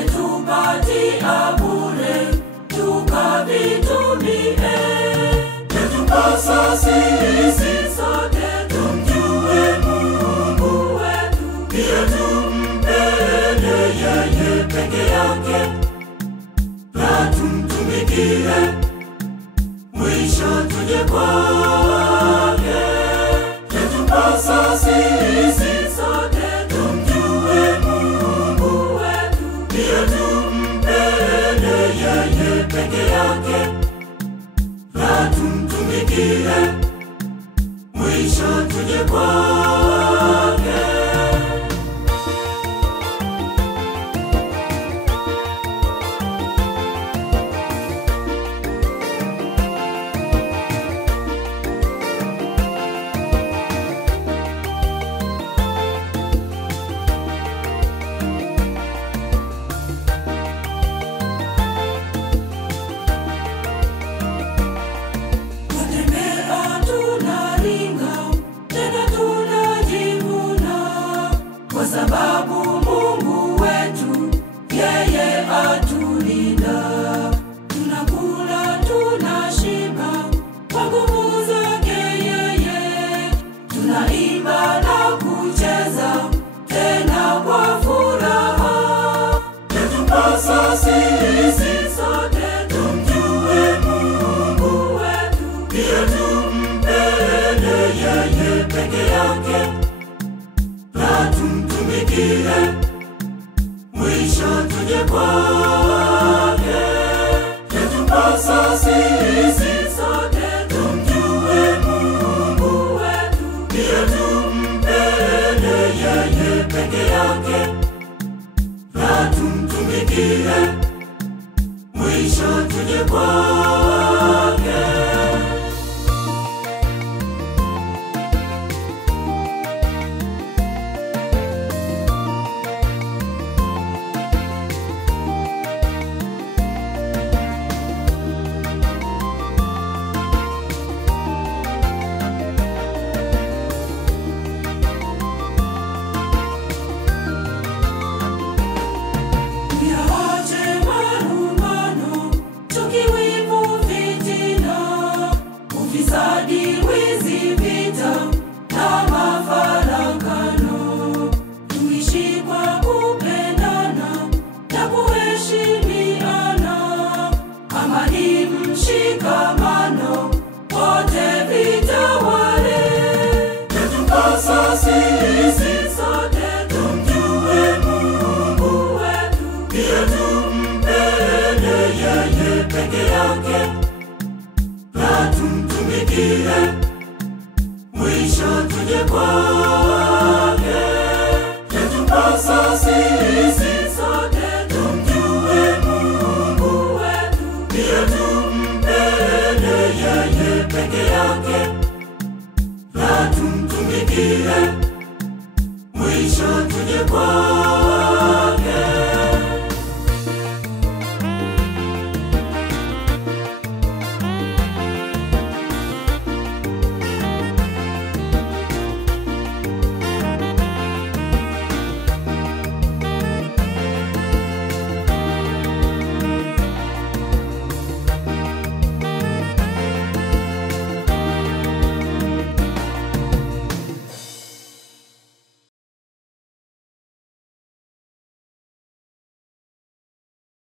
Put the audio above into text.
ametupatia bure tukavitumie. Yatupasa sisi sote tumjue Mungu wetu, pia tumpende yeye peke yake na tumtumikie mwisho tuje kwake. Yatupasa sisi sote tumjue Mungu wetu, pia tumpende yeye peke yake na tumtumikie mwisho tuje kwake. Kwa sababu Mungu wetu yeye atulinda. Tunakula tunashiba kwa nguvu zake yeye, tunaimba na kucheza tena kwa furaha. Yatupasa sisi sote tumjue Mungu wetu, pia tumpende yeye peke yake na tumtumikie mwisho tuje kwake. Yatupasa sisi sote tumjue Mungu wetu, pia tumpende yeye peke yake na tumtumikie mwisho tuje kwake. Ufisadi, wizi, vita na mafarakano, tuishi kwa kupendana na kuheshimiana. Amani, mshikamano, wote vitawale. Yatupasa sisi sote tumjue Mungu wetu, pia tumpende yeye peke yake na tumtumikie mwisho tuje kwake. Yatupasa sisi sote tumjue Mungu wetu, pia tumpende yeye peke yake na tumtumikie mwisho tuje kwake.